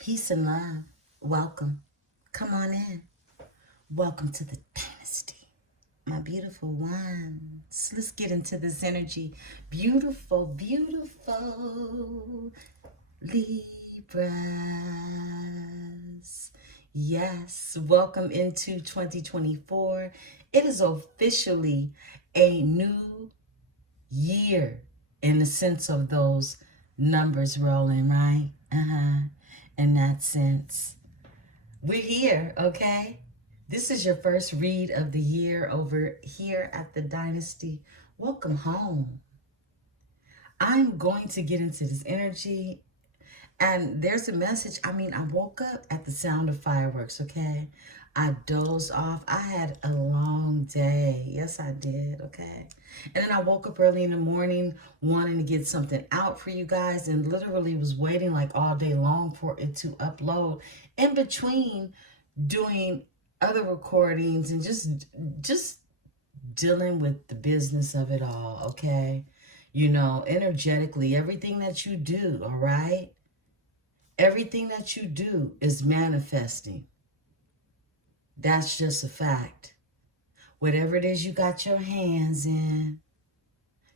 Peace and love. Welcome. Come on in. Welcome to the dynasty. My beautiful ones. Let's get into this energy. Beautiful, beautiful Libras. Yes, welcome into 2024. It is officially a new year in the sense of those numbers rolling, right? In that sense. We're here, okay? This is your first read of the year over here at the Dynasty. Welcome home. I'm going to get into this energy, and there's a message. I woke up at the sound of fireworks, okay? I dozed off. I had a long day. Yes, I did, okay? And then I woke up early in the morning wanting to get something out for you guys and literally was waiting like all day long for it to upload. In between doing other recordings and just dealing with the business of it all, okay? Energetically, everything that you do, all right? Everything that you do is manifesting. That's just a fact. Whatever it is you got your hands in,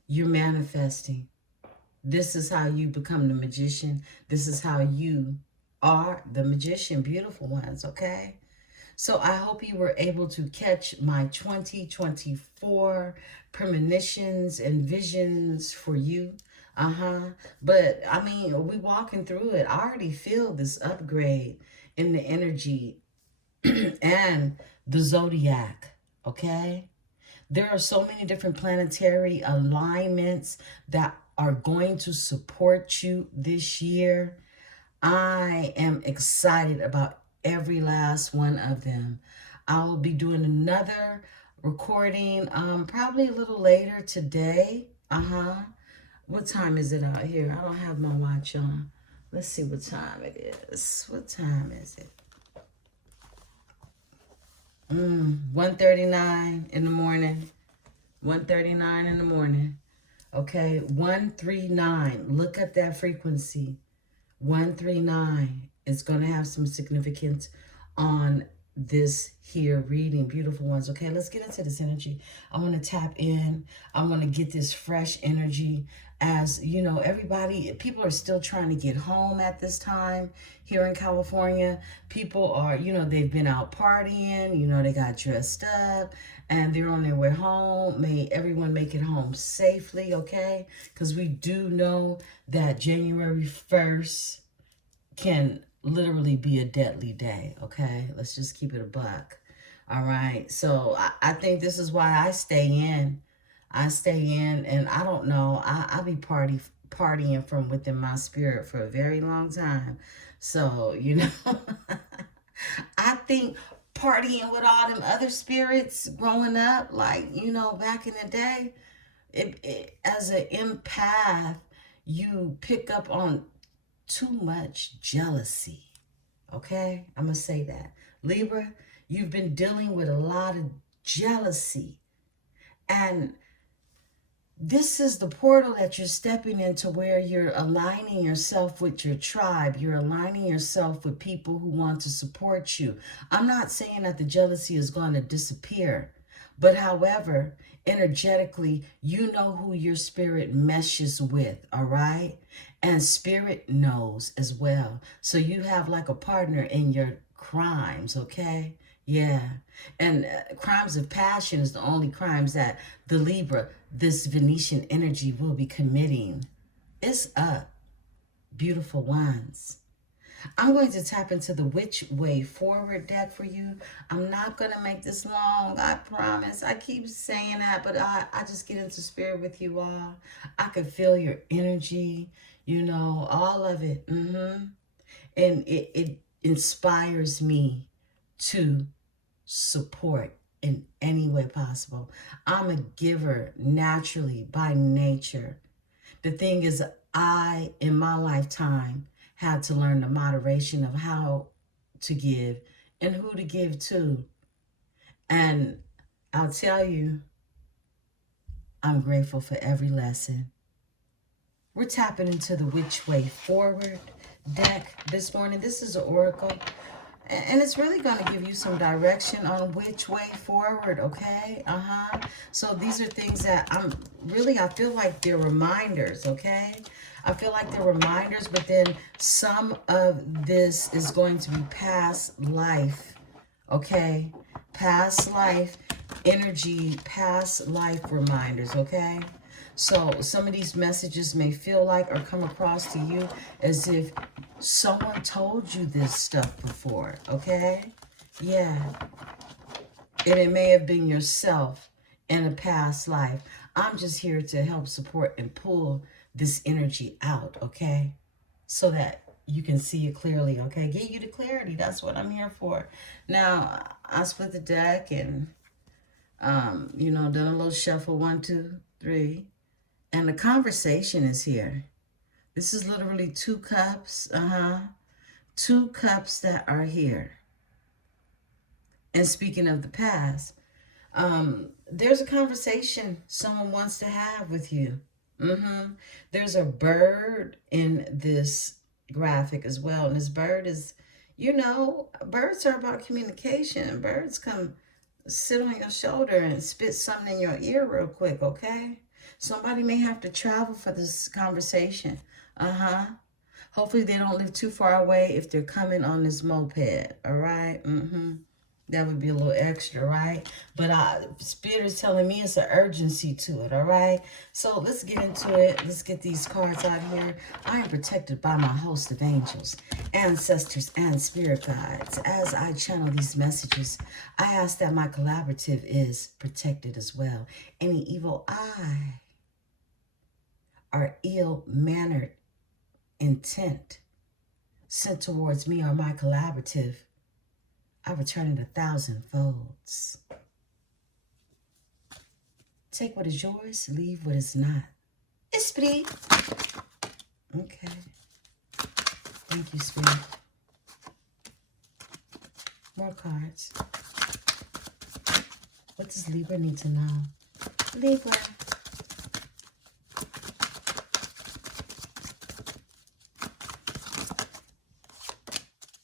you're manifesting. This is how you become the magician. This is how you are the magician, beautiful ones, okay? So I hope you were able to catch my 2024 premonitions and visions for you. But we walking through it. I already feel this upgrade in the energy and the zodiac, okay? There are so many different planetary alignments that are going to support you this year. I am excited about every last one of them. I'll be doing another recording probably a little later today. What time is it out here? I don't have my watch on. Let's see what time it is. What time is it? 1:39 in the morning. 1:39 in the morning. Okay, 139. Look at that frequency. 139 is going to have some significance on this here reading, beautiful ones. Okay, let's get into this energy. I want to tap in. I want to get this fresh energy. As you know, people are still trying to get home at this time here in California. People are, they've been out partying, they got dressed up and they're on their way home. May everyone make it home safely, okay? Because we do know that January 1st can literally be a deadly day, okay? Let's just keep it a buck. All right. So I think this is why I stay in. And I don't know. I be partying from within my spirit for a very long time. So, I think partying with all them other spirits growing up, like, back in the day, as an empath, you pick up on too much jealousy. Okay? I'm going to say that. Libra, you've been dealing with a lot of jealousy. And this is the portal that you're stepping into where you're aligning yourself with your tribe. You're aligning yourself with people who want to support you. I'm not saying that the jealousy is going to disappear. But however, energetically, you know who your spirit meshes with, all right? And spirit knows as well. So you have like a partner in your crimes, okay? Yeah. And crimes of passion is the only crimes that the Libra, this Venetian energy, will be committing. It's up, beautiful ones. I'm going to tap into the Which Way Forward deck for you. I'm not going to make this long, I promise. I keep saying that, but I just get into spirit with you all. I can feel your energy, all of it. And it inspires me to support in any way possible. I'm a giver naturally by nature. The thing is, in my lifetime, had to learn the moderation of how to give and who to give to. And I'll tell you, I'm grateful for every lesson. We're tapping into the Which Way Forward deck this morning. This is an oracle. And it's really going to give you some direction on which way forward, okay? So these are things that I feel like they're reminders, okay? I feel like they're reminders, but then some of this is going to be past life, okay? Past life energy, past life reminders, okay? So some of these messages may feel like or come across to you as if someone told you this stuff before, okay? Yeah. And it may have been yourself in a past life. I'm just here to help support and pull this energy out, okay? So that you can see it clearly, okay? Give you the clarity. That's what I'm here for. Now, I split the deck and, done a little shuffle, 1, 2, 3. And the conversation is here. This is literally 2 cups. 2 cups that are here. And speaking of the past, there's a conversation someone wants to have with you. There's a bird in this graphic as well. And this bird is, birds are about communication. Birds come sit on your shoulder and spit something in your ear real quick, okay? Somebody may have to travel for this conversation. Hopefully they don't live too far away if they're coming on this moped, all right? That would be a little extra, right? But Spirit is telling me it's an urgency to it, all right? So let's get into it. Let's get these cards out here. I am protected by my host of angels, ancestors, and spirit guides. As I channel these messages, I ask that my collaborative is protected as well. Any evil eye or ill-mannered intent sent towards me or my collaborative, I return it 1,000 folds. Take what is yours, leave what is not. Esprit. Okay. Thank you, Spirit. More cards. What does Libra need to know? Libra.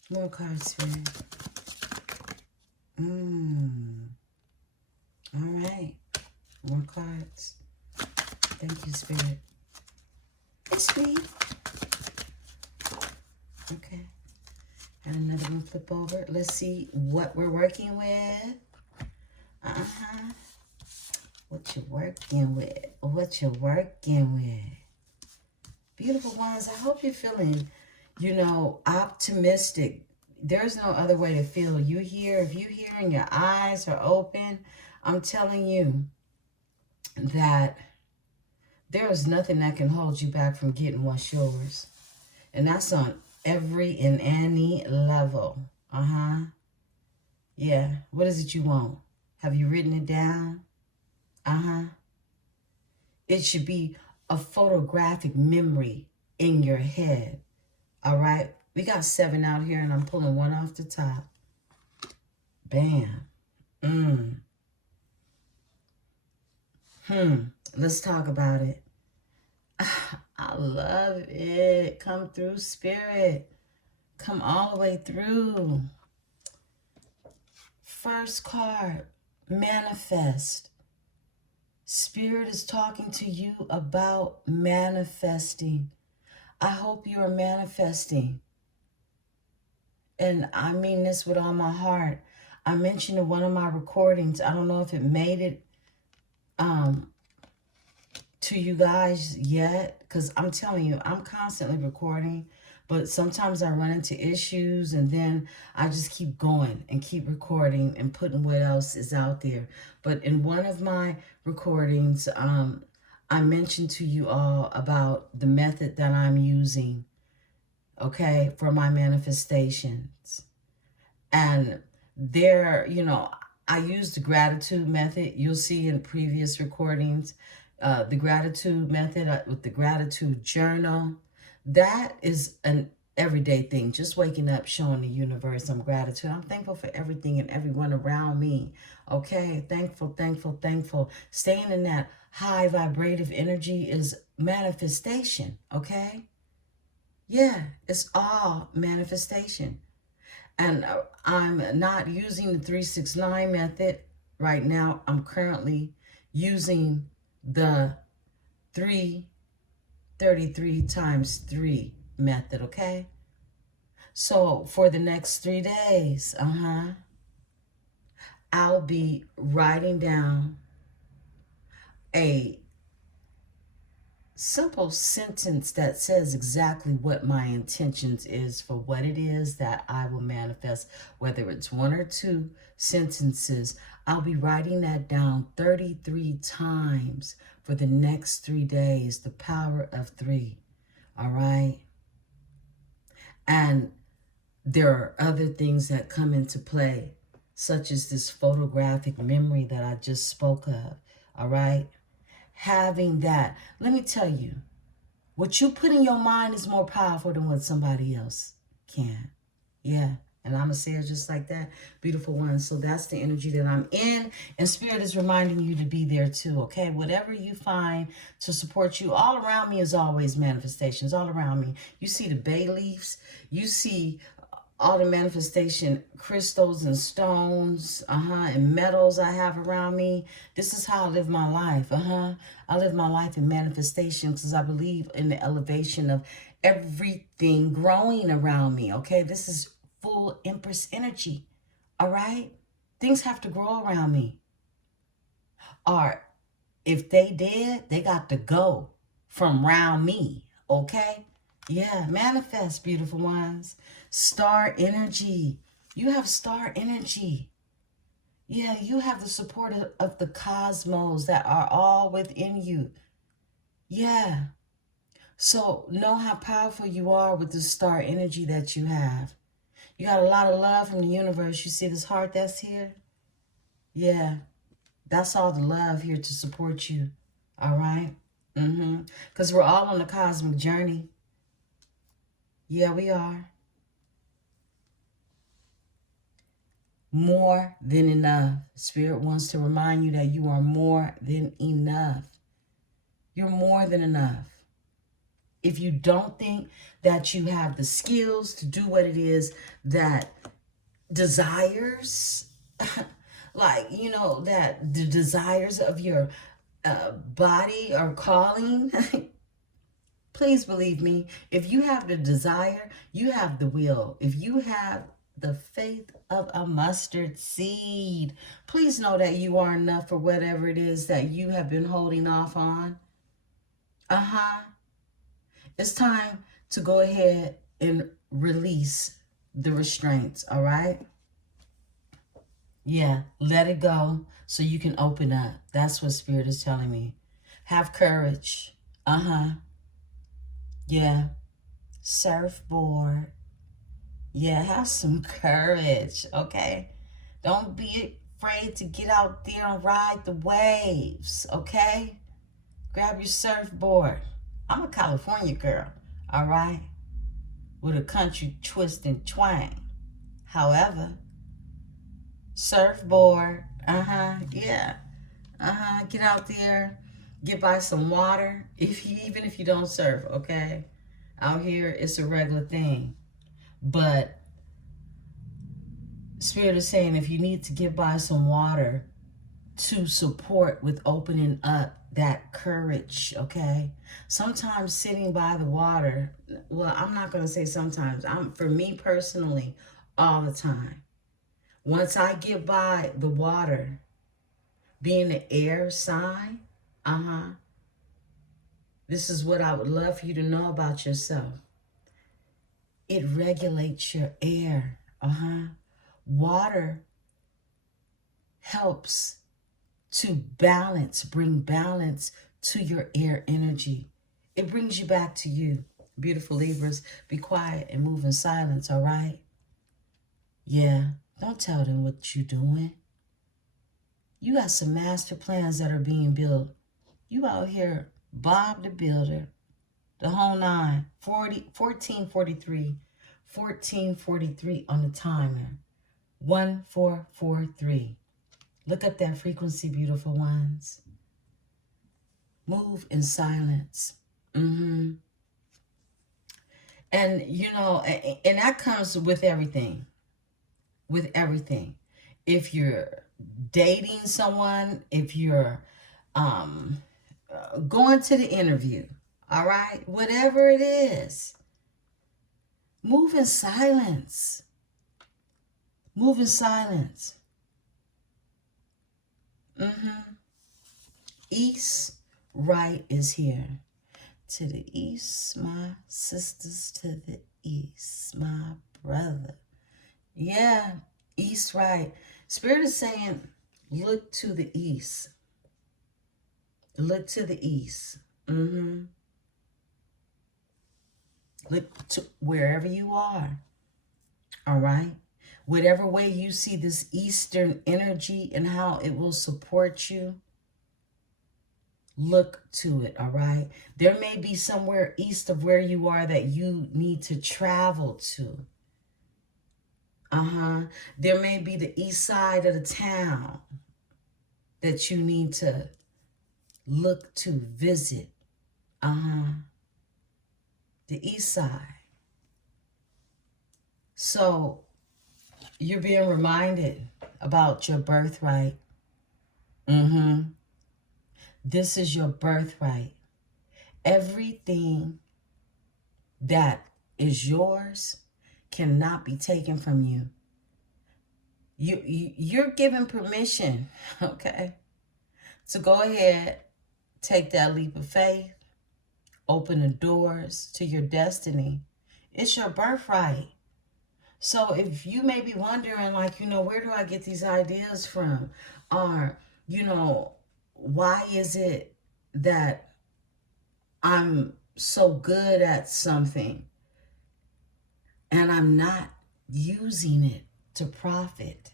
More cards, Spirit. All right. More cards. Thank you, Spirit. It's sweet. Okay. And another one flip over. Let's see what we're working with. What you're working with. What you're working with. Beautiful ones. I hope you're feeling, optimistic. There's no other way to feel. If you hear and your eyes are open, I'm telling you that there is nothing that can hold you back from getting what's yours. And that's on every and any level. Yeah. What is it you want? Have you written it down? It should be a photographic memory in your head. All right? We got 7 out here, and I'm pulling 1 off the top. Bam. Let's talk about it. I love it. Come through, Spirit. Come all the way through. First card, manifest. Spirit is talking to you about manifesting. I hope you are manifesting. And I mean this with all my heart. I mentioned in one of my recordings, I don't know if it made it to you guys yet, because I'm telling you, I'm constantly recording, but sometimes I run into issues, and then I just keep going and keep recording and putting what else is out there. But in one of my recordings, I mentioned to you all about the method that I'm using, okay, for my manifestations. And there, I use the gratitude method. You'll see in previous recordings, the gratitude method with the gratitude journal. That is an everyday thing. Just waking up, showing the universe I'm gratitude. I'm thankful for everything and everyone around me. Okay, thankful, thankful, thankful. Staying in that high vibrative energy is manifestation. Okay. Yeah, it's all manifestation. And I'm not using the 369 method right now. I'm currently using the 333 times 3 method, okay? So for the next 3 days, I'll be writing down a simple sentence that says exactly what my intentions is for what it is that I will manifest, whether it's 1 or 2 sentences. I'll be writing that down 33 times for the next 3 days, the power of 3, all right? And there are other things that come into play, such as this photographic memory that I just spoke of, all right? Having that, let me tell you, what you put in your mind is more powerful than what somebody else can. Yeah. And I'm going to say it just like that. Beautiful one. So that's the energy that I'm in. And Spirit is reminding you to be there too, okay? Whatever you find to support you. All around me is always manifestations. All around me. You see the bay leaves. You see all the manifestation crystals and stones, and metals I have around me. This is how I live my life, I live my life in manifestation because I believe in the elevation of everything growing around me, okay? This is full Empress energy, all right? Things have to grow around me. Or if they did, they got to go from around me, okay? Yeah, manifest, beautiful ones. Star energy. You have star energy. Yeah, you have the support of the cosmos that are all within you. Yeah. So know how powerful you are with the star energy that you have. You got a lot of love from the universe. You see this heart that's here? Yeah. That's all the love here to support you. All right? Because we're all on a cosmic journey. Yeah, we are. More than enough. Spirit wants to remind you that you are more than enough. You're more than enough. If you don't think that you have the skills to do what it is that desires, like, that the desires of your body are calling, please believe me, if you have the desire, you have the will. If you have the faith of a mustard seed, please know that you are enough for whatever it is that you have been holding off on. It's time to go ahead and release the restraints, all right? Yeah, let it go so you can open up. That's what Spirit is telling me. Have courage. Yeah. Surfboard. Yeah, have some courage, okay? Don't be afraid to get out there and ride the waves, okay? Grab your surfboard. I'm a California girl, all right? With a country twist and twang. However, surfboard, yeah. Get out there, get by some water, even if you don't surf, okay? Out here, it's a regular thing. But Spirit is saying if you need to get by some water to support with opening up that courage, okay? Sometimes sitting by the water, well, I'm not going to say sometimes. For me personally, all the time. Once I get by the water, being the air sign, this is what I would love for you to know about yourself. It regulates your air, Water helps to bring balance to your air energy. It brings you back to you. Beautiful Libras, be quiet and move in silence, all right? Yeah, don't tell them what you're doing. You got some master plans that are being built. You out here, Bob the Builder, the whole 1443 on the timer. 1443. Look up that frequency, beautiful ones. Move in silence. And, you know, and that comes with everything. With everything. If you're dating someone, if you're going to the interview, all right? Whatever it is, move in silence. Move in silence. East, right is here. To the east, my sisters, to the east, my brother. Yeah, east, right. Spirit is saying, look to the east. Look to the east. Look to wherever you are. All right? Whatever way you see this Eastern energy and how it will support you, look to it, all right? There may be somewhere east of where you are that you need to travel to. There may be the east side of the town that you need to look to, visit. The east side. So you're being reminded about your birthright. This is your birthright. Everything that is yours cannot be taken from you. You're given permission, okay, to go ahead, take that leap of faith, open the doors to your destiny. It's your birthright. So if you may be wondering, like, you know, where do I get these ideas from? Or, you know, why is it that I'm so good at something and I'm not using it to profit?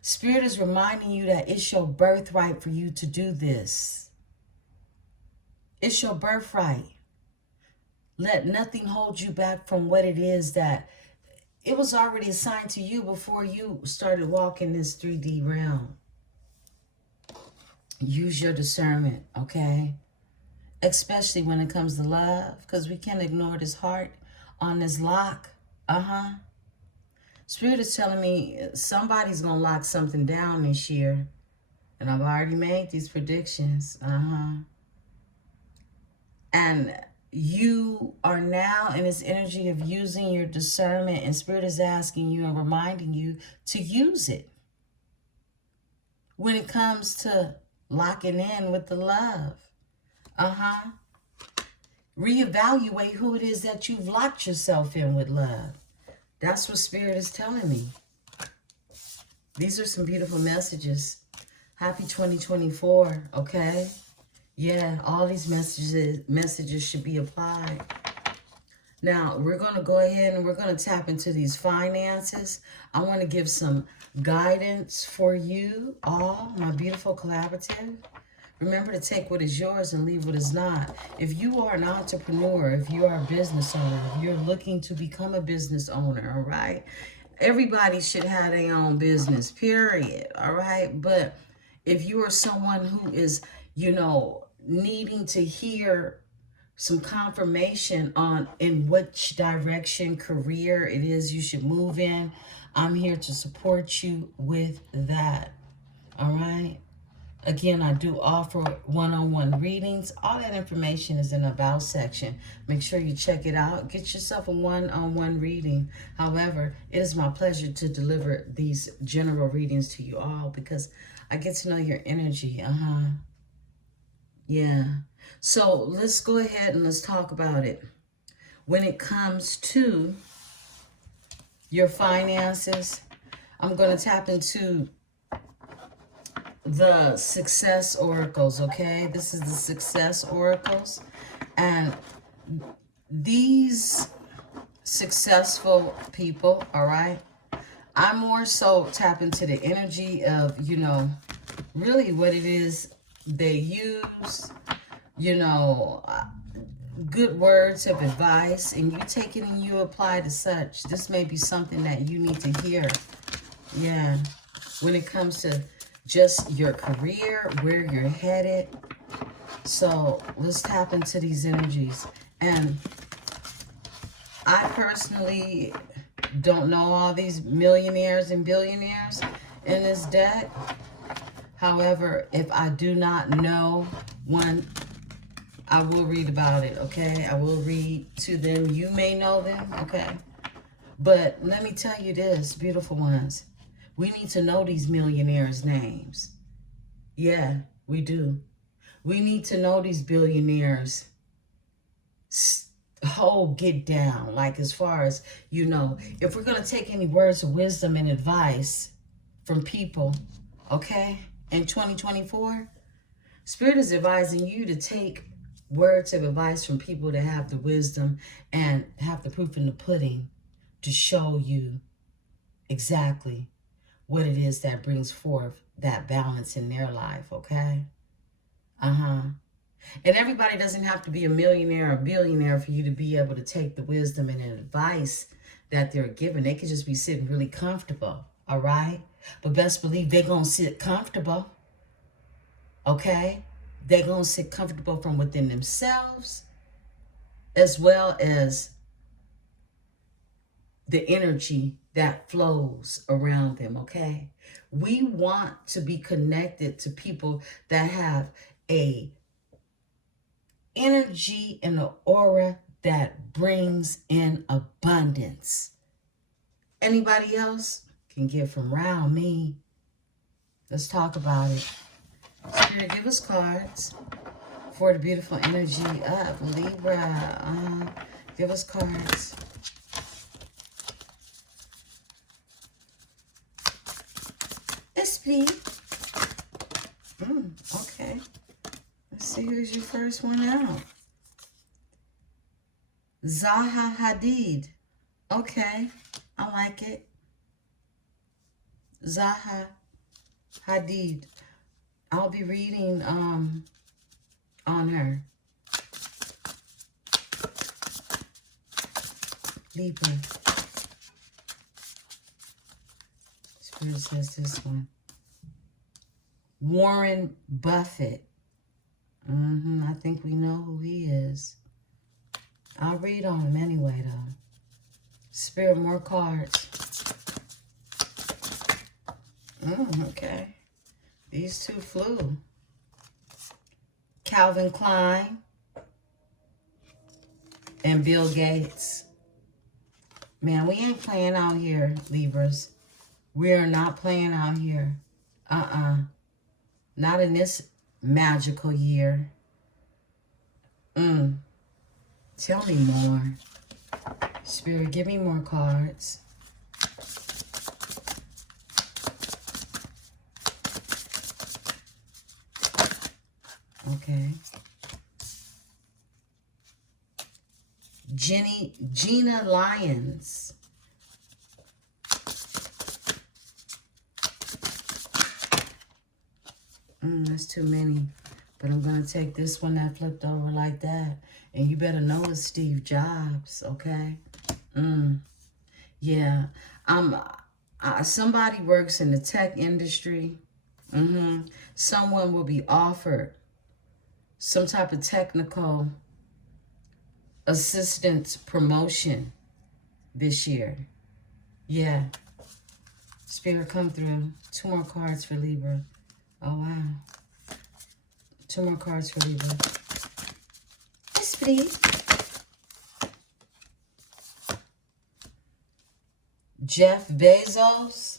Spirit is reminding you that it's your birthright for you to do this. It's your birthright. Let nothing hold you back from what it is that it was already assigned to you before you started walking this 3D realm. Use your discernment, okay? Especially when it comes to love, because we can't ignore this heart on this lock. Spirit is telling me somebody's going to lock something down this year. And I've already made these predictions. And you are now in this energy of using your discernment, and Spirit is asking you and reminding you to use it when it comes to locking in with the love. Reevaluate who it is that you've locked yourself in with love. That's what Spirit is telling me. These are some beautiful messages. Happy 2024, okay? Yeah, all these messages should be applied. Now, we're going to go ahead and we're going to tap into these finances. I want to give some guidance for you all, my beautiful collaborative. Remember to take what is yours and leave what is not. If you are an entrepreneur, if you are a business owner, if you're looking to become a business owner, all right? Everybody should have their own business, period, all right? But if you are someone who is, you know, needing to hear some confirmation on in which direction career it is you should move in, I'm here to support you with that, all right? Again, I do offer one-on-one readings. All that information is in the About section. Make sure you check it out. Get yourself a one-on-one reading. However, it is my pleasure to deliver these general readings to you all because I get to know your energy. Yeah. So let's go ahead and let's talk about it. When it comes to your finances, I'm going to tap into the success oracles, okay? This is the success oracles. And these successful people, all right? I more so tap into the energy of, you know, really what it is they use, you know, good words of advice, and you take it and you apply to such. This may be something that you need to hear. Yeah. When it comes to just your career, where you're headed, So let's tap into these energies. And I personally don't know all these millionaires and billionaires in this deck. However, if I do not know one, I will read about it, okay? I will read to them. You may know them, okay? But let me tell you this, beautiful ones. We need to know these millionaires' names. Yeah, we do. We need to know these billionaires' whole get down. Like as far as, you know, if we're going to take any words of wisdom and advice from people, okay, in 2024, Spirit is advising you to take words of advice from people that have the wisdom and have the proof in the pudding to show you exactly what it is that brings forth that balance in their life, okay? And everybody doesn't have to be a millionaire or billionaire for you to be able to take the wisdom and advice that they're given. They could just be sitting really comfortable, all right? But best believe they're going to sit comfortable, okay? They're going to sit comfortable from within themselves as well as the energy that flows around them, okay? We want to be connected to people that have a energy and an aura that brings in abundance. Anybody else can get from around me. Let's talk about it. Spirit, give us cards for the beautiful energy of Libra. Give us cards. Esprit. Okay. Let's see who's your first one out. Zaha Hadid. Okay. I like it. Zaha Hadid. I'll be reading on her. Libra. Spirit says this one. Warren Buffett. I think we know who he is. I'll read on him anyway, though. Spirit, more cards. Okay. These two flew. Calvin Klein and Bill Gates. Man, we ain't playing out here, Libras. We are not playing out here. Not in this magical year. Tell me more. Spirit, give me more cards. Okay. Gina Lyons. That's too many. But I'm going to take this one that flipped over like that. And you better know it's Steve Jobs, okay? Yeah. Somebody works in the tech industry. Someone will be offered some type of technical assistance promotion this year. Yeah. Spirit, come through. 2 more cards for Libra. Oh, wow. 2 more cards for Libra. Yes, please. Jeff Bezos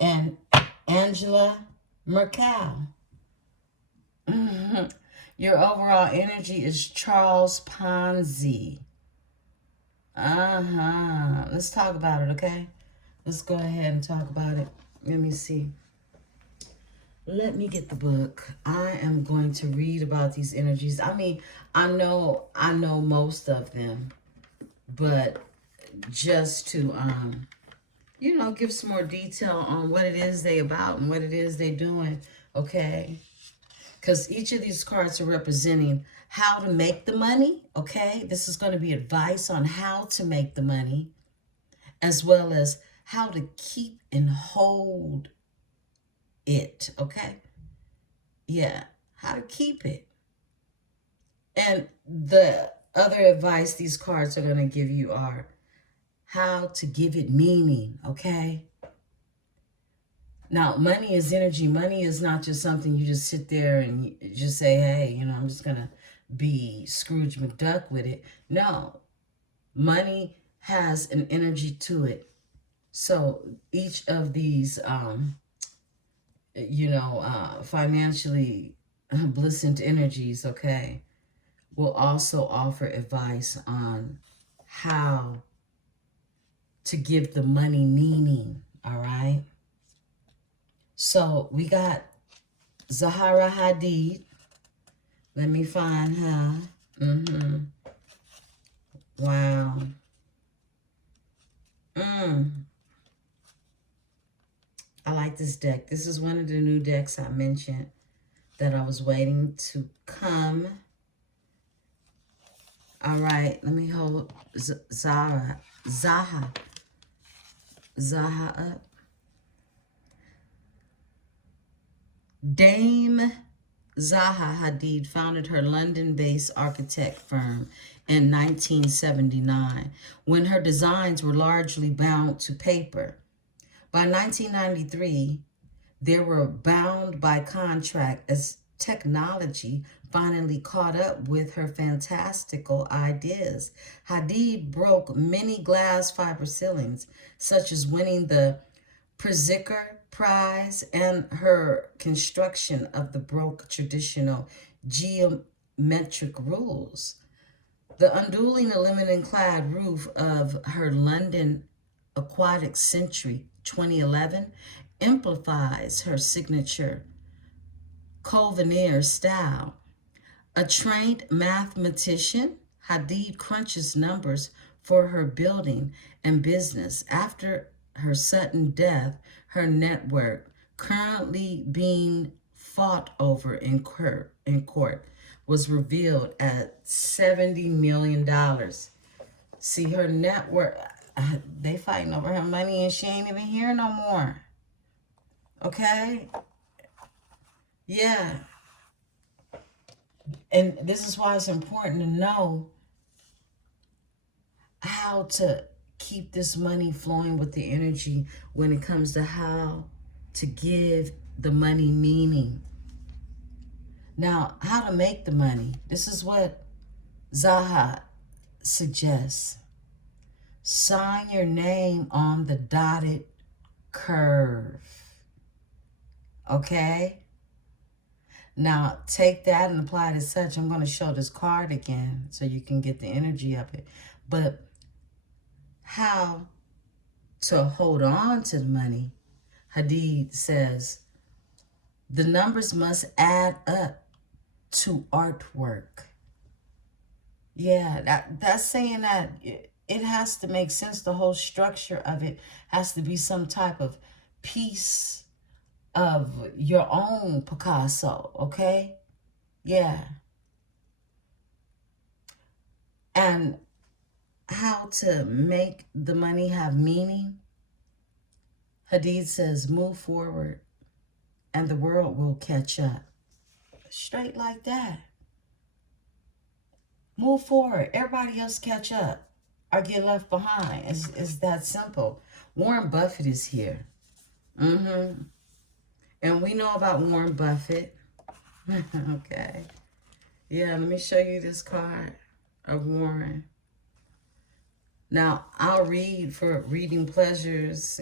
and Angela Merkel. Your overall energy is Charles Ponzi. Let's talk about it, okay? Let's go ahead and talk about it. Let me see. Let me get the book. I am going to read about these energies. I mean, I know most of them, but just to you know, give some more detail on what it is they about and what it is they doing, okay? Because each of these cards are representing how to make the money, okay? This is going to be advice on how to make the money, as well as how to keep and hold it, okay? Yeah, how to keep it. And the other advice these cards are going to give you are how to give it meaning, okay? Now, money is energy. Money is not just something you just sit there and you just say, hey, you know, I'm just going to be Scrooge McDuck with it. No, money has an energy to it. So each of these, financially blissant energies, okay, will also offer advice on how to give the money meaning, all right? So we got Zahara Hadid. Let me find her. Wow. I like this deck. This is one of the new decks I mentioned that I was waiting to come. All right, let me hold Zaha up. Dame Zaha Hadid founded her London-based architect firm in 1979 when her designs were largely bound to paper. By 1993, they were bound by contract as technology finally caught up with her fantastical ideas. Hadid broke many glass fiber ceilings, such as winning the Pritzker Prize, and her construction of the broke traditional geometric rules. The undulating aluminum-clad roof of her London Aquatic Century 2011 amplifies her signature Colvenier style. A trained mathematician, Hadid crunches numbers for her building and business. After her sudden death, her network, currently being fought over in court, was revealed at $70 million. See, her network, they fighting over her money and she ain't even here no more. Okay? Yeah. And this is why it's important to know how to keep this money flowing with the energy when it comes to how to give the money meaning. Now, how to make the money. This is what Zaha suggests. Sign your name on the dotted curve. Okay? Now, take that and apply it as such. I'm going to show this card again so you can get the energy of it. But how to hold on to the money, Hadid says, the numbers must add up to artwork. Yeah, that's saying that it has to make sense. The whole structure of it has to be some type of piece of your own Picasso, okay? Yeah. And how to make the money have meaning, Hadid says, move forward and the world will catch up. Straight like that. Move forward. Everybody else catch up or get left behind. It's that simple. Warren Buffett is here. And we know about Warren Buffett. Okay. Yeah, let me show you this card of Warren. Now, I'll read for reading pleasures,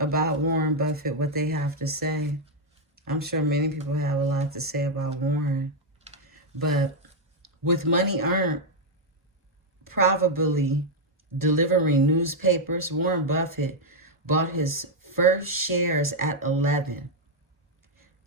about Warren Buffett, what they have to say. I'm sure many people have a lot to say about Warren. But with money earned, probably delivering newspapers, Warren Buffett bought his first shares at 11.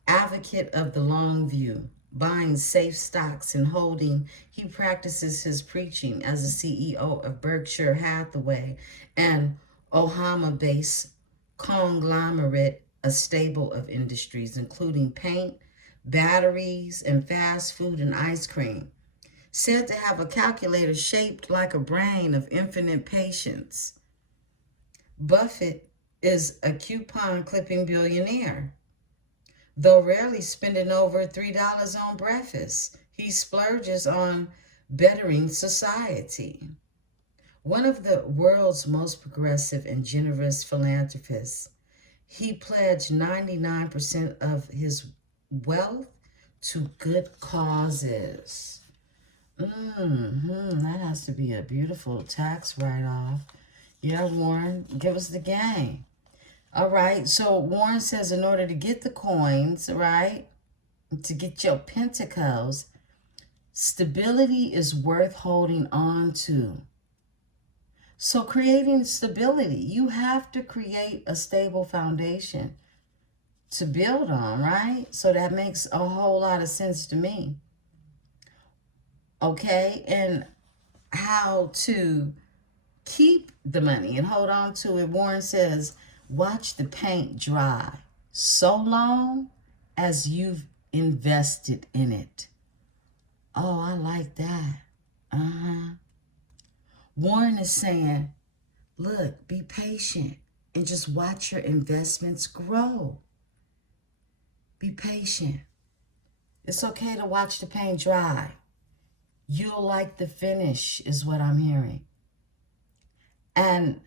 Advocate of the long view, buying safe stocks and holding, he practices his preaching as the CEO of Berkshire Hathaway and Omaha-based conglomerate, a stable of industries, including paint, batteries, and fast food and ice cream. Said to have a calculator shaped like a brain of infinite patience. Buffett is a coupon clipping billionaire. Though rarely spending over $3 on breakfast, He splurges on bettering society. One of the world's most progressive and generous philanthropists, he pledged 99% of his wealth to good causes. That has to be a beautiful tax write-off. Yeah, Warren, give us the game. All right, so Warren says in order to get the coins, right, to get your pentacles, stability is worth holding on to. So creating stability, you have to create a stable foundation to build on, right? So that makes a whole lot of sense to me. Okay, and how to keep the money and hold on to it. Warren says, watch the paint dry so long as you've invested in it. Oh, I like that. Warren is saying, look, be patient and just watch your investments grow. Be patient. It's okay to watch the paint dry. You'll like the finish, is what I'm hearing. And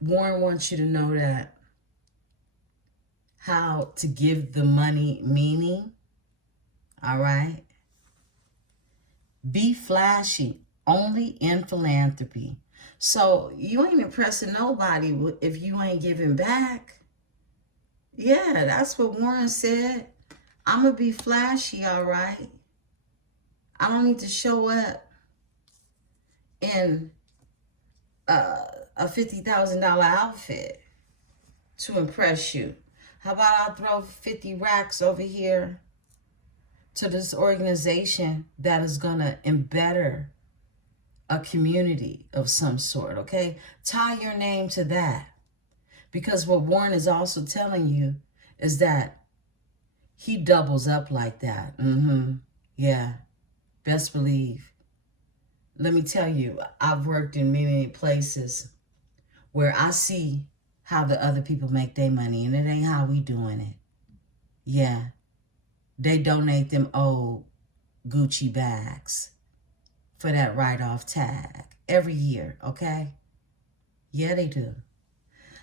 Warren wants you to know that how to give the money meaning. All right? Be flashy, only in philanthropy. So you ain't impressing nobody if you ain't giving back. Yeah, that's what Warren said. I'm going to be flashy, all right? I don't need to show up in a $50,000 outfit to impress you. How about I throw 50 racks over here to this organization that is going to embetter a community of some sort, okay? Tie your name to that. Because what Warren is also telling you is that he doubles up like that. Yeah, best believe. Let me tell you, I've worked in many places where I see how the other people make their money, and it ain't how we doing it. Yeah, they donate them old Gucci bags for that write-off tag every year, okay? Yeah, they do.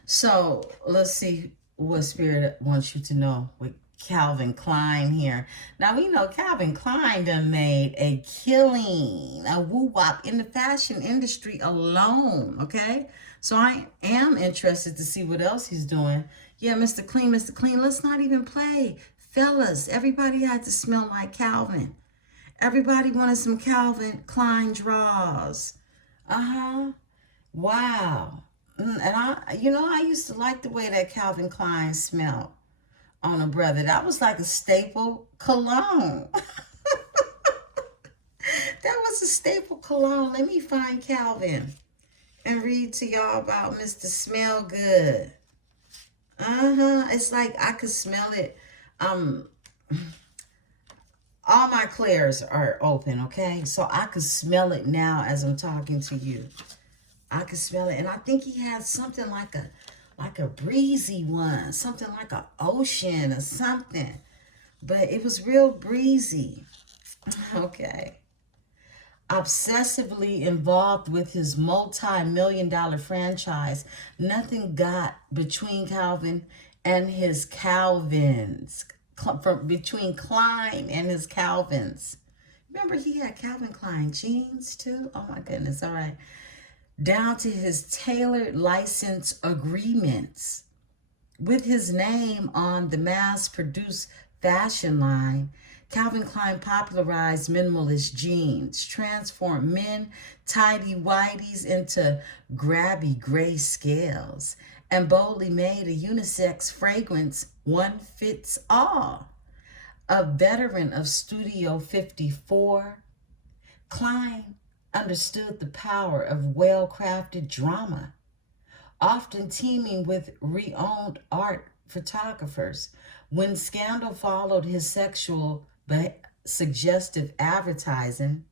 So let's see what Spirit wants you to know with Calvin Klein here. Now, we know Calvin Klein done made a killing, a woo-wop in the fashion industry alone, okay? So I am interested to see what else he's doing. Yeah, Mr. Clean, let's not even play. Fellas, everybody had to smell like Calvin. Everybody wanted some Calvin Klein draws. Wow. And I used to like the way that Calvin Klein smelled on a brother. That was like a staple cologne. That was a staple cologne. Let me find Calvin and read to y'all about Mr. Smell Good. It's like I could smell it. All my clairs are open, okay? So I could smell it now as I'm talking to you. I could smell it. And I think he had something like a breezy one, something like an ocean or something. But it was real breezy. Okay. Obsessively involved with his multi-million-dollar franchise, nothing got between Calvin and his Calvins. Between Klein and his Calvins. Remember, he had Calvin Klein jeans too? Oh my goodness, all right. Down to his tailored license agreements. With his name on the mass-produced fashion line, Calvin Klein popularized minimalist jeans, transformed men tidy-whities into grabby gray scales, and boldly made a unisex fragrance one fits all. A veteran of Studio 54, Klein understood the power of well-crafted drama, often teaming with renowned art photographers. When scandal followed his suggestive advertising,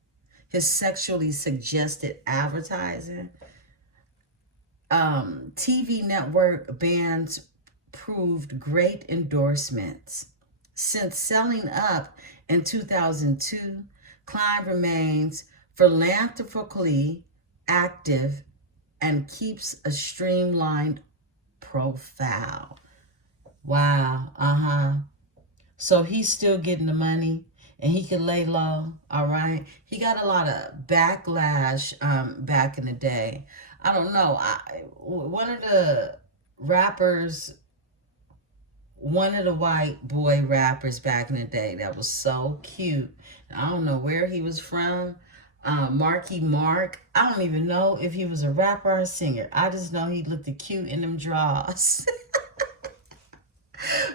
TV network bands proved great endorsements. Since selling up in 2002, Klein remains philanthropically active and keeps a streamlined profile. Wow. So he's still getting the money and he can lay low. All right. He got a lot of backlash back in the day. I don't know. One of the rappers, one of the white boy rappers back in the day that was so cute. I don't know where he was from. Marky Mark. I don't even know if he was a rapper or a singer. I just know he looked cute in them draws.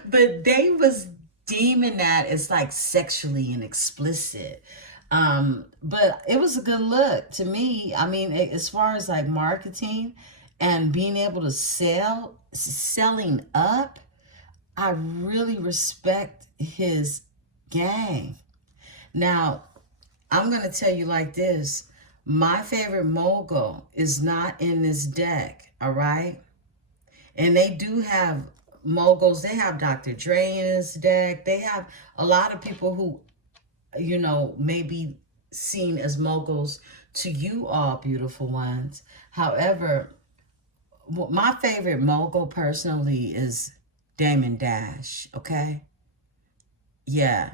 But they was deeming that as like sexually and explicit. But it was a good look to me. I mean, as far as like marketing and being able to selling up, I really respect his gang. Now, I'm going to tell you like this. My favorite mogul is not in this deck, all right? And they do have moguls. They have Dr. Dre in this deck. They have a lot of people who, you know, may be seen as moguls to you all, beautiful ones. However, my favorite mogul personally is Damon Dash, okay? Yeah.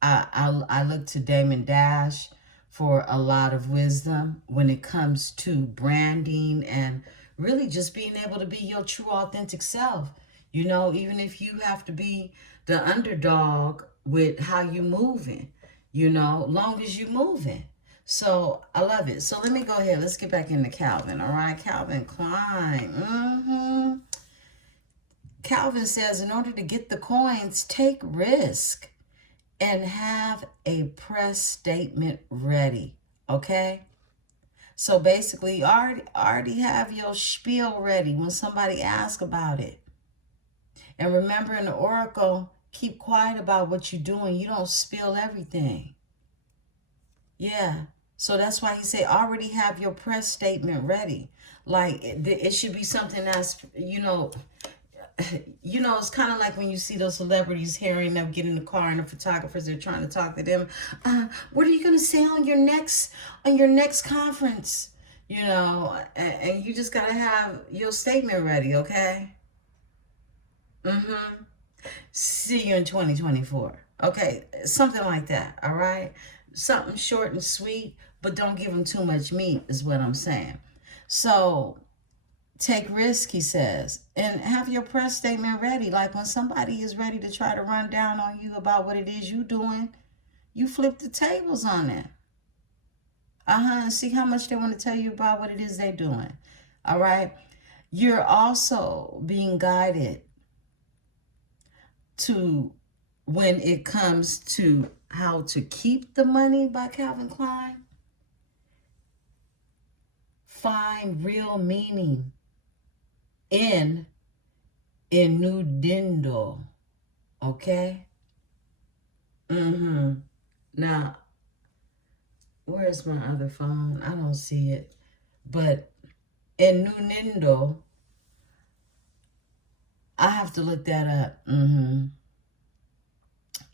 I look to Damon Dash for a lot of wisdom when it comes to branding and really just being able to be your true authentic self. You know, even if you have to be the underdog with how you moving, you know, long as you moving. So I love it. So let me go ahead. Let's get back into Calvin. All right, Calvin Klein. Calvin says, in order to get the coins, take risk and have a press statement ready, okay? So basically, already have your spiel ready when somebody asks about it. And remember in the Oracle, keep quiet about what you're doing. You don't spill everything. Yeah. So that's why he say already have your press statement ready. Like it should be something that's, you know, it's kind of like when you see those celebrities hearing them get in the car and the photographers are trying to talk to them. What are you going to say on your next conference? You know, and you just got to have your statement ready, okay? See you in 2024. Okay, something like that, all right? Something short and sweet, but don't give them too much meat is what I'm saying. So take risk, he says, and have your press statement ready. Like when somebody is ready to try to run down on you about what it is you doing, you flip the tables on them. And see how much they want to tell you about what it is they're doing. All right? You're also being guided to when it comes to how to keep the money by Calvin Klein. Find real meaning in Innuendo, okay? Now, where's my other phone? I don't see it. But Innuendo, I have to look that up.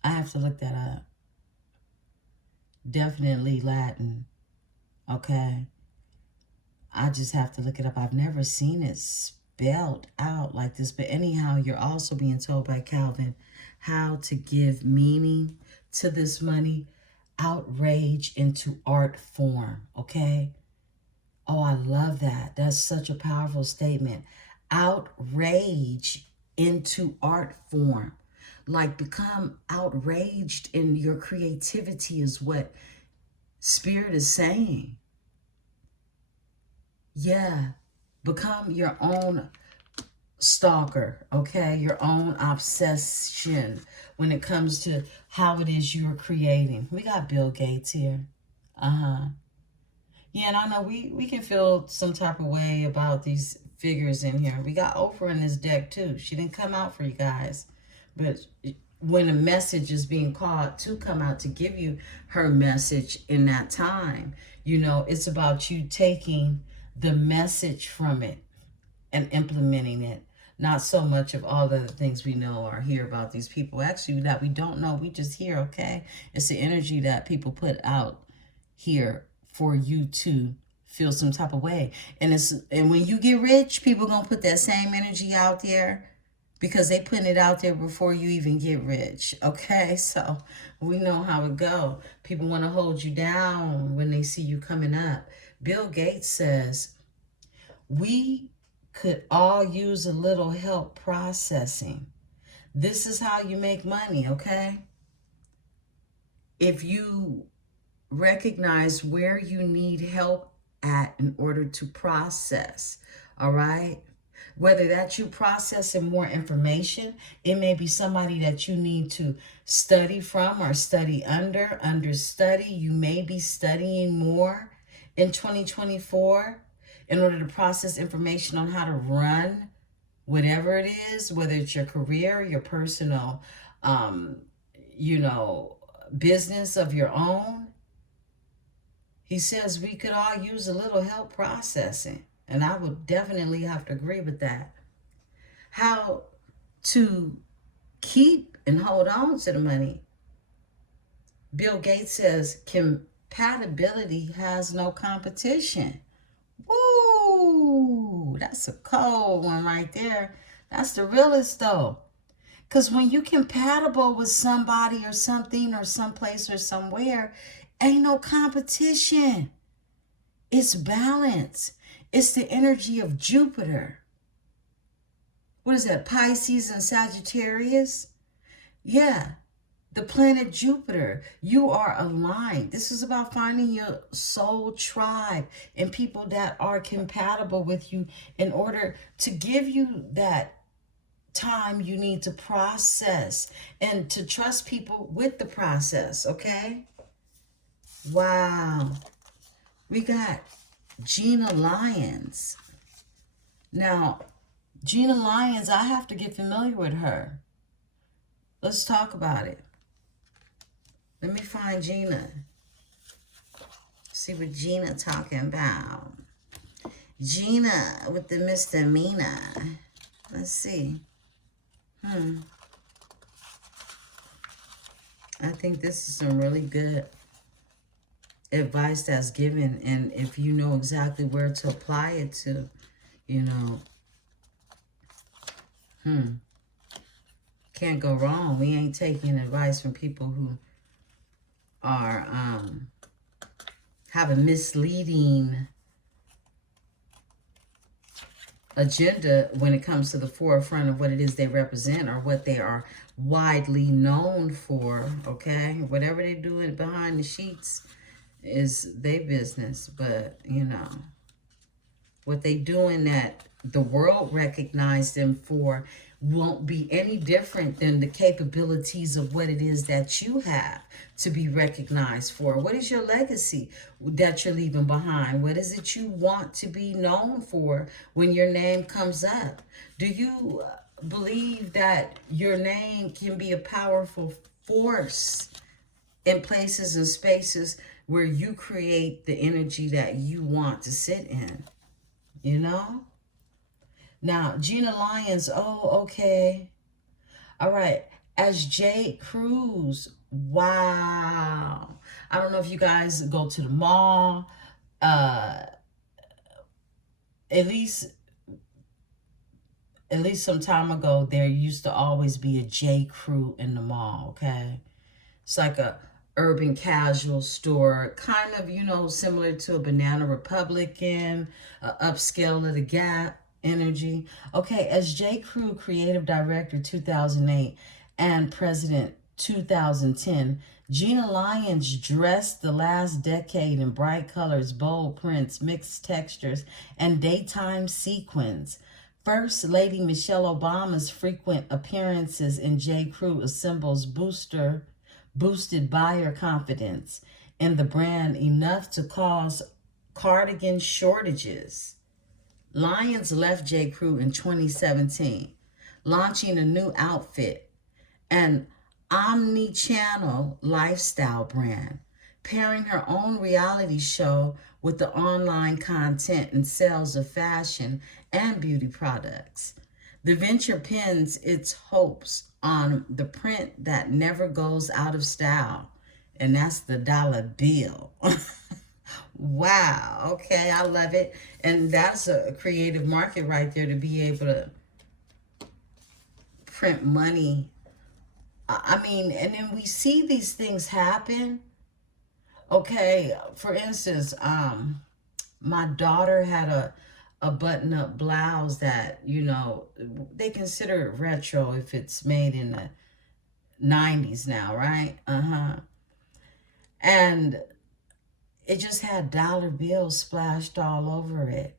I have to look that up. Definitely Latin, okay? I just have to look it up. I've never seen it spelled out like this. But anyhow, you're also being told by Calvin how to give meaning to this money, outrage into art form, okay? Oh, I love that. That's such a powerful statement. Outrage into art form. Like become outraged in your creativity is what Spirit is saying. Yeah, become your own stalker, okay? Your own obsession when it comes to how it is you are creating. We got Bill Gates here. Yeah, and I know we can feel some type of way about these figures in here. We got Oprah in this deck too. She didn't come out for you guys. But when a message is being called to come out to give you her message in that time, you know, it's about you taking the message from it and implementing it. Not so much of all the things we know or hear about these people. Actually, that we don't know, we just hear, okay? It's the energy that people put out here for you to feel some type of way. And when you get rich, people gonna put that same energy out there because they putting it out there before you even get rich. Okay, so we know how it go. People want to hold you down when they see you coming up. Bill Gates says we could all use a little help processing. This is how you make money, okay? If you recognize where you need help at in order to process, all right? Whether that's you processing more information, it may be somebody that you need to study from or study understudy. You may be studying more in 2024 in order to process information on how to run whatever it is, whether it's your career, your personal, business of your own. He says we could all use a little help processing. And I would definitely have to agree with that. How to keep and hold on to the money. Bill Gates says compatibility has no competition. Woo! That's a cold one right there. That's the realest though. Because when you compatible with somebody or something or someplace or somewhere, ain't no competition. It's balance. It's the energy of Jupiter. What is that? Pisces and Sagittarius? Yeah. The planet Jupiter. You are aligned. This is about finding your soul tribe and people that are compatible with you in order to give you that time you need to process and to trust people with the process, okay? Wow. We got Gina Lyons. Now, Gina Lyons, I have to get familiar with her. Let's talk about it. Let me find Gina. See what Gina talking about. Gina with the misdemeanor. Let's see. I think this is some really good advice that's given, and if you know exactly where to apply it to, can't go wrong. We ain't taking advice from people who are have a misleading agenda when it comes to the forefront of what it is they represent or what they are widely known for, okay? Whatever they do behind the sheets is their business, but, what they doing that the world recognized them for won't be any different than the capabilities of what it is that you have to be recognized for. What is your legacy that you're leaving behind? What is it you want to be known for when your name comes up? Do you believe that your name can be a powerful force in places and spaces where you create the energy that you want to sit in? Now, Gina Lyons, oh, okay. All right. As J. Cruz, wow. I don't know if you guys go to the mall. At least some time ago, there used to always be a J. Crew in the mall, okay? It's like a urban casual store, kind of, similar to a Banana Republican, upscale of the Gap energy. Okay, as J. Crew creative director 2008 and president 2010, Gina Lyons dressed the last decade in bright colors, bold prints, mixed textures, and daytime sequins. First Lady Michelle Obama's frequent appearances in J. Crew assembles boosted buyer confidence in the brand enough to cause cardigan shortages. Lyons left J. Crew in 2017, launching a new outfit, an omni-channel lifestyle brand, pairing her own reality show with the online content and sales of fashion and beauty products. The venture pins its hopes on the print that never goes out of style, and that's the dollar bill. Wow, okay, I love it. And that's a creative market right there, to be able to print money. I mean, and then we see these things happen. Okay, for instance, my daughter had a button-up blouse that, you know, they consider it retro if it's made in the 90s now, right? And it just had dollar bills splashed all over it.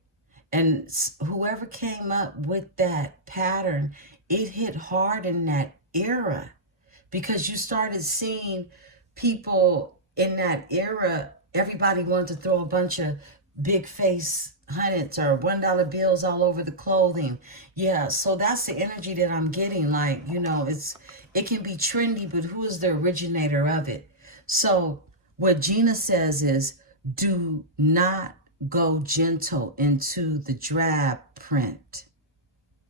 And whoever came up with that pattern, it hit hard in that era, because you started seeing people in that era, everybody wanted to throw a bunch of big face hundreds or $1 bills all over the clothing. Yeah, so that's the energy that I'm getting. Like, you know, it can be trendy, but who is the originator of it? So what Gina says is, do not go gentle into the drab print.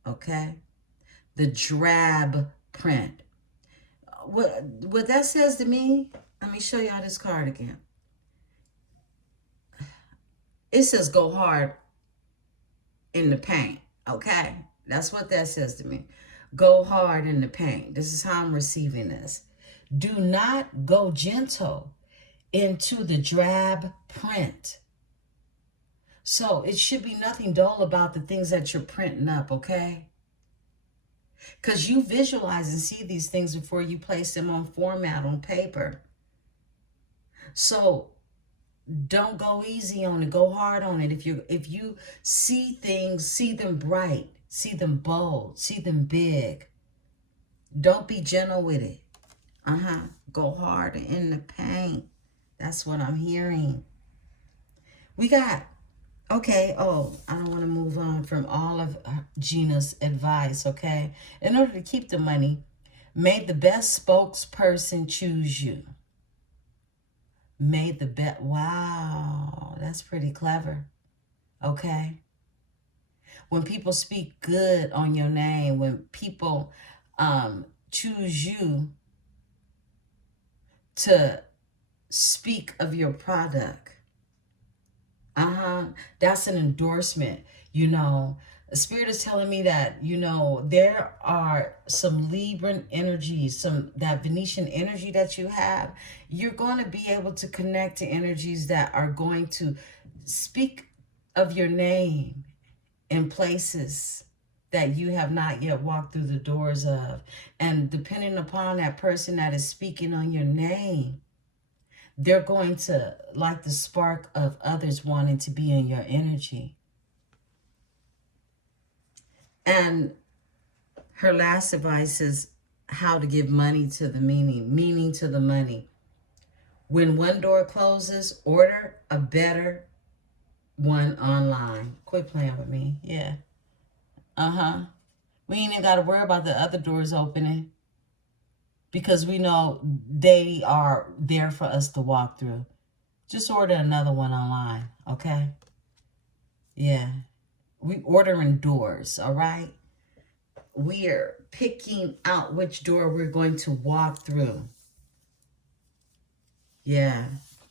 Okay? The drab print. What that says to me, let me show y'all this card again. It says go hard in the paint, okay? That's what that says to me. Go hard in the paint. This is how I'm receiving this. Do not go gentle into the drab print. So it should be nothing dull about the things that you're printing up, okay? Because you visualize and see these things before you place them on format on paper. So don't go easy on it. Go hard on it. If you see things, see them bright, see them bold, see them big. Don't be gentle with it. Go hard in the paint. That's what I'm hearing. We got, okay, oh, I don't want to move on from all of Gina's advice, okay? In order to keep the money, may the best spokesperson choose you. May the best, wow, that's pretty clever, okay? When people speak good on your name, when people choose you to speak of your product, that's an endorsement. You know, the Spirit is telling me that, you know, there are some Libran energies, that Venetian energy that you have. You're going to be able to connect to energies that are going to speak of your name in places that you have not yet walked through the doors of. And depending upon that person that is speaking on your name, they're going to like the spark of others wanting to be in your energy. And her last advice is how to give money to the meaning to the money. When one door closes, order a better one online. Quit playing with me. Yeah. We ain't even got to worry about the other doors opening, because we know they are there for us to walk through. Just order another one online, okay? Yeah. We ordering doors, all right? We are picking out which door we're going to walk through. Yeah.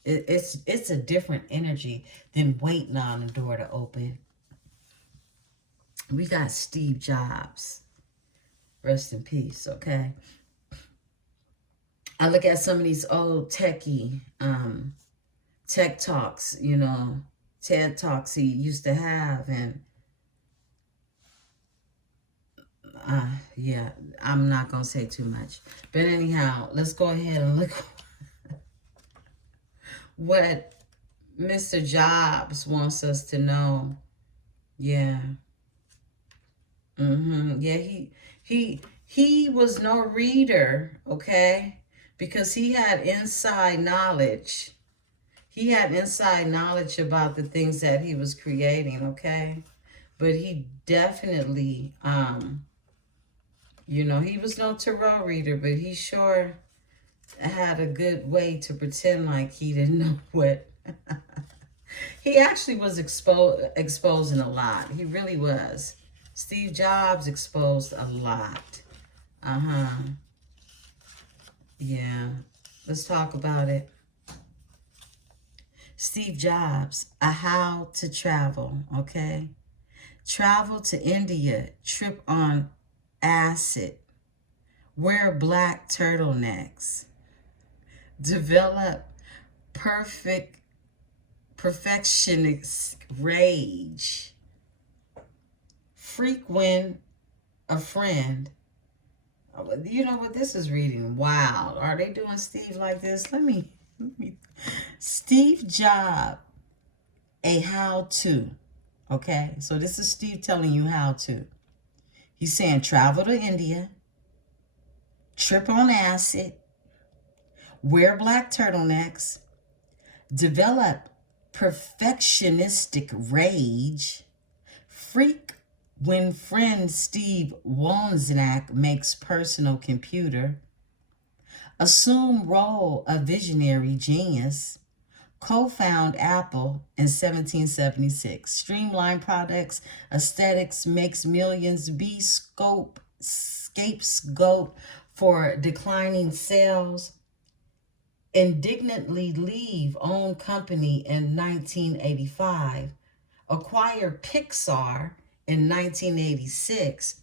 It's a different energy than waiting on a door to open. We got Steve Jobs. Rest in peace, okay? I look at some of these old techie tech talks, you know, TED Talks he used to have, and yeah, I'm not going to say too much. But anyhow, let's go ahead and look what Mr. Jobs wants us to know. Yeah. Yeah, he was no reader, okay? Because he had inside knowledge. He had inside knowledge about the things that he was creating, okay? But he definitely, you know, he was no tarot reader, but he sure had a good way to pretend like he didn't know what. He actually was exposing a lot. He really was. Steve Jobs exposed a lot. Yeah. Let's talk about it. Steve Jobs, a how to travel, okay? Travel to India, trip on acid, wear black turtlenecks, develop perfectionist rage, frequent a friend. You know what? This is reading wild. Are they doing Steve like this? Let me. Steve Jobs, a how to. Okay, so this is Steve telling you how to. He's saying travel to India, trip on acid, wear black turtlenecks, develop perfectionistic rage, freak when friend Steve Wozniak makes personal computer, assume role of visionary genius, co-found Apple in 1776, streamline products, aesthetics, makes millions, be scapegoat for declining sales, indignantly leave own company in 1985, acquire Pixar in 1986,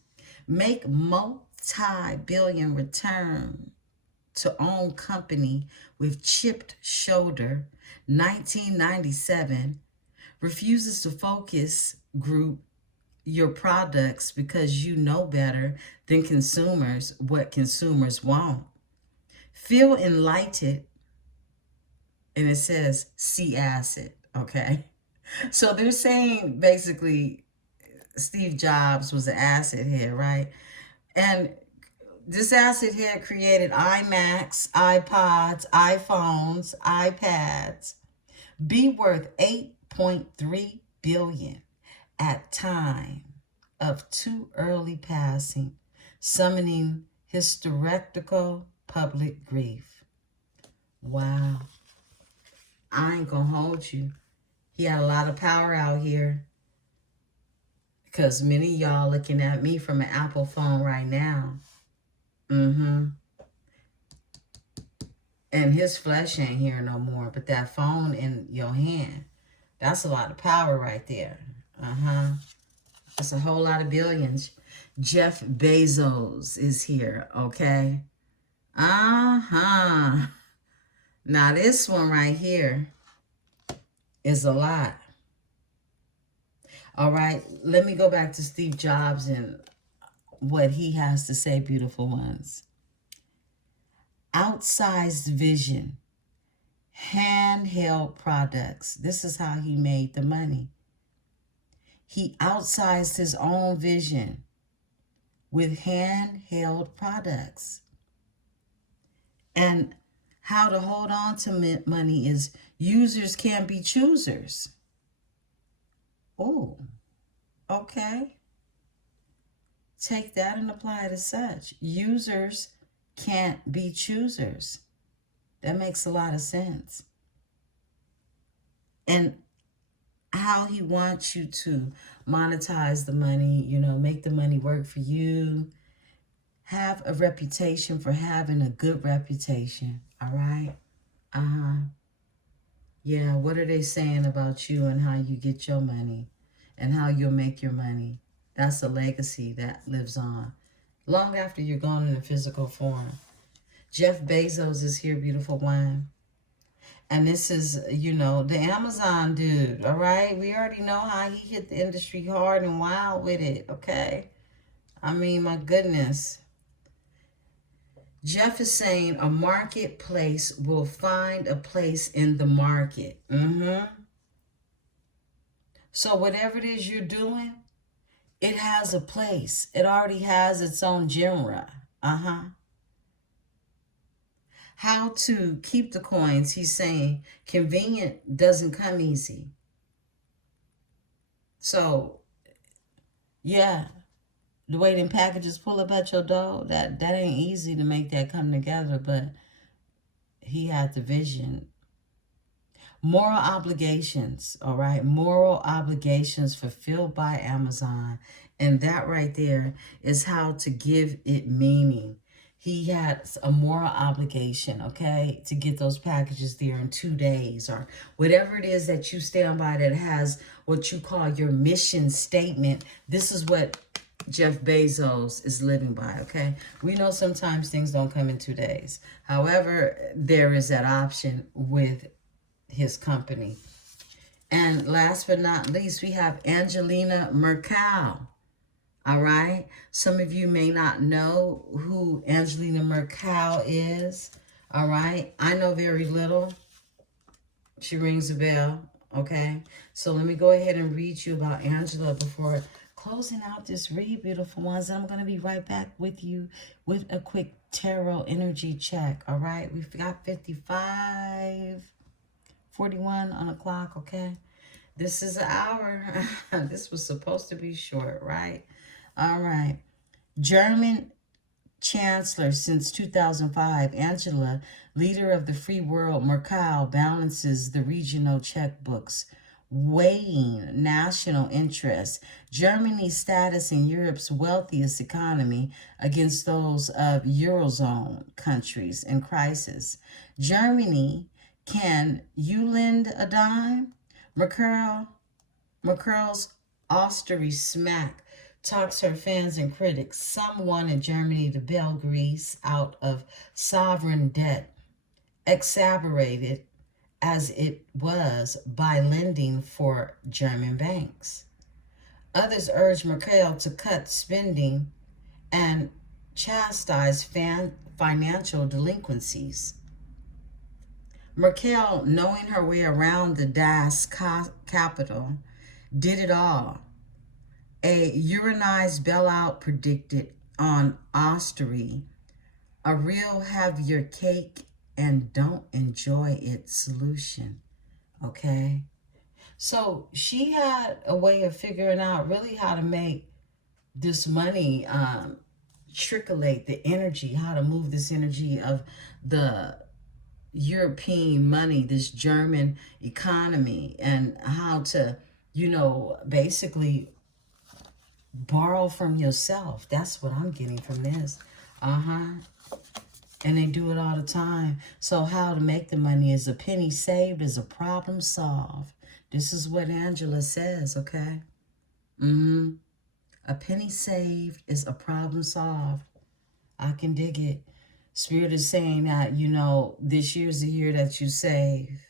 make multi-billion return to own company with chipped shoulder, 1997, refuses to focus group your products because you know better than consumers what consumers want. Feel enlightened, and it says see acid, okay? So they're saying basically Steve Jobs was an acid head, right? And this acid head created iMacs, iPods, iPhones, iPads, be worth $8.3 billion at time of too early passing, summoning hysterical public grief. Wow. I ain't gonna hold you. He had a lot of power out here. Because many of y'all looking at me from an Apple phone right now. And his flesh ain't here no more. But that phone in your hand, that's a lot of power right there. That's a whole lot of billions. Jeff Bezos is here, okay? Now this one right here is a lot. All right, let me go back to Steve Jobs and what he has to say, beautiful ones. Outsized vision, handheld products. This is how he made the money. He outsized his own vision with handheld products. And how to hold on to money is users can be choosers. Oh, okay. Take that and apply it as such. Users can't be choosers. That makes a lot of sense. And how he wants you to monetize the money, you know, make the money work for you. Have a reputation for having a good reputation, all right? Yeah, what are they saying about you and how you get your money and how you'll make your money? That's a legacy that lives on long after you're gone in a physical form. Jeff Bezos is here, beautiful one. And this is, you know, the Amazon dude, all right? We already know how he hit the industry hard and wild with it, okay? I mean, my goodness. Jeff is saying a marketplace will find a place in the market. So whatever it is you're doing, it has a place. It already has its own genre. How to keep the coins, he's saying convenient doesn't come easy. So, yeah, the way them packages pull up at your door, that ain't easy to make that come together, but he had the vision. Moral obligations, all right? Moral obligations fulfilled by Amazon. And that right there is how to give it meaning. He has a moral obligation, okay, to get those packages there in 2 days or whatever it is that you stand by that has what you call your mission statement. This is what Jeff Bezos is living by, okay? We know sometimes things don't come in 2 days. However, there is that option with his company. And last but not least, we have Angelina Merkel. All right. Some of you may not know who Angelina Merkel is. All right. I know very little. She rings a bell. Okay. So let me go ahead and read you about Angela before closing out this read, beautiful ones. And I'm going to be right back with you with a quick tarot energy check. All right. We've got 55:41 on the clock. Okay. This is an hour. This was supposed to be short, right? All right. German Chancellor since 2005, Angela, leader of the free world, Merkel, balances the regional checkbooks, weighing national interests, Germany's status in Europe's wealthiest economy against those of Eurozone countries in crisis. Germany, can you lend a dime? Merkel's austerity smack talks her fans and critics. Some wanted Germany to bail Greece out of sovereign debt, exacerbated as it was by lending for German banks. Others urged Merkel to cut spending and chastise financial delinquencies. Merkel, knowing her way around the Das capital, did it all. A Uranized bailout predicted on austerity, a real have your cake and don't enjoy it solution, okay? So she had a way of figuring out really how to make this money circulate, the energy, how to move this energy of the European money, this German economy, and how to, basically borrow from yourself. That's what I'm getting from this. And they do it all the time. So how to make the money is a penny saved is a problem solved. This is what Angela says, okay? A penny saved is a problem solved. I can dig it. Spirit is saying that, this year's the year that you save.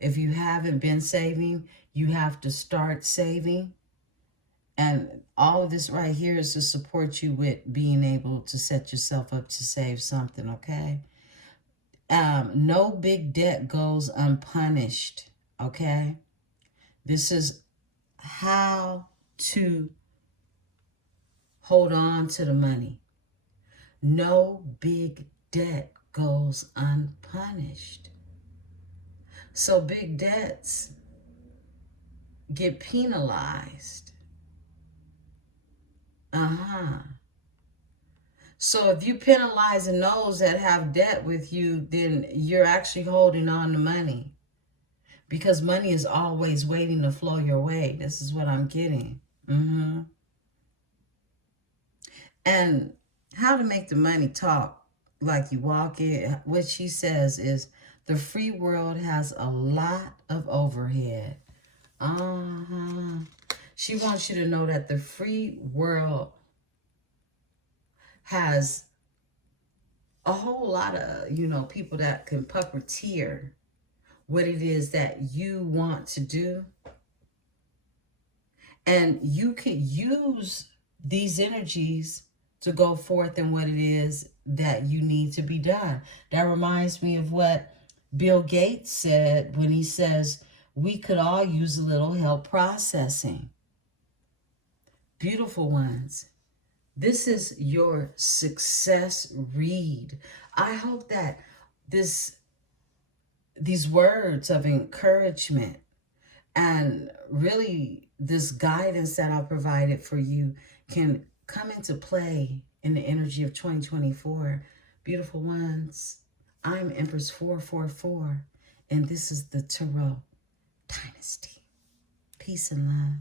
If you haven't been saving, you have to start saving. And all of this right here is to support you with being able to set yourself up to save something, okay? No big debt goes unpunished, okay? This is how to hold on to the money. No big debt goes unpunished. So big debts get penalized. So if you penalizing those that have debt with you, then you're actually holding on to money. Because money is always waiting to flow your way. This is what I'm getting. And how to make the money talk like you walk it. What she says is the free world has a lot of overhead. She wants you to know that the free world has a whole lot of, people that can puppeteer what it is that you want to do. And you can use these energies to go forth in what it is that you need to be done. That reminds me of what Bill Gates said when he says, we could all use a little help processing. Beautiful ones. This is your success read. I hope that these words of encouragement and really this guidance that I provided for you can come into play in the energy of 2024. Beautiful ones, I'm Empress 444, And this is the Tarot Dynasty. Peace and love.